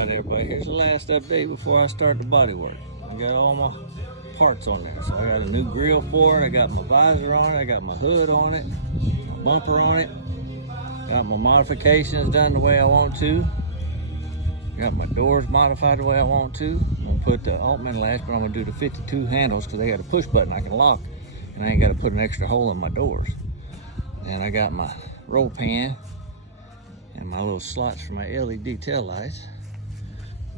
Alright everybody, here's the last update before I start the body work. I got all my parts on there. So I got a new grill for it, I got my visor on it, I got my hood on it, my bumper on it, got my modifications done the way I want to, got my doors modified the way I want to. I'm gonna put the Altman latch, but I'm gonna do the 52 handles because they got a push button I can lock, and I ain't got to put an extra hole in my doors. And I got my roll pan and my little slots for my LED tail lights.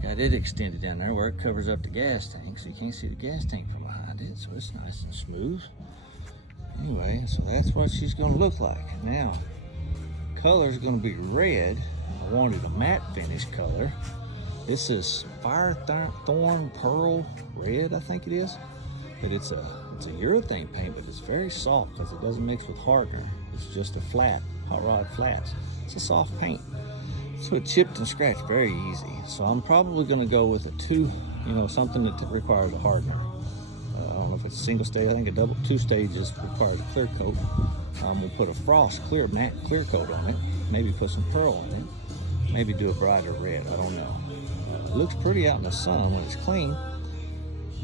Got it extended down there where it covers up the gas tank, so you can't see the gas tank from behind it, so it's nice and smooth. Anyway, so that's what she's gonna look like. Now, color's gonna be red. I wanted a matte finish color. This is Firethorn Pearl Red, I think it is. But it's a urethane paint, but it's very soft because it doesn't mix with hardener. It's just a flat, hot rod flats. It's a soft paint. So it chipped and scratched very easy. So I'm probably gonna go with a something that requires a hardener. I don't know if it's a single stage, I think a two stages requires a clear coat. We'll put a frost matte clear coat on it. Maybe put some pearl on it. Maybe do a brighter red, I don't know. It looks pretty out in the sun when it's clean,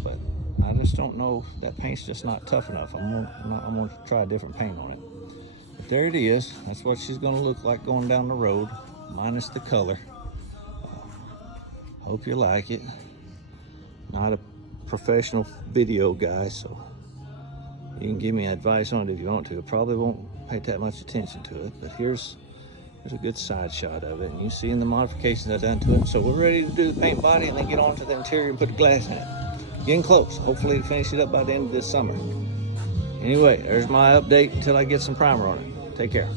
but I just don't know, that paint's just not tough enough. I'm gonna try a different paint on it. But there it is, that's what she's gonna look like going down the road, minus the color. Hope you like it. Not a professional video guy, so you can give me advice on it if you want to. I probably won't pay that much attention to it, but here's a good side shot of it, and you see in the modifications I've done to it. So we're ready to do the paint body and then get on to the interior and put the glass in it. Getting close. Hopefully finish it up by the end of this summer. Anyway, there's my update until I get some primer on it. Take care.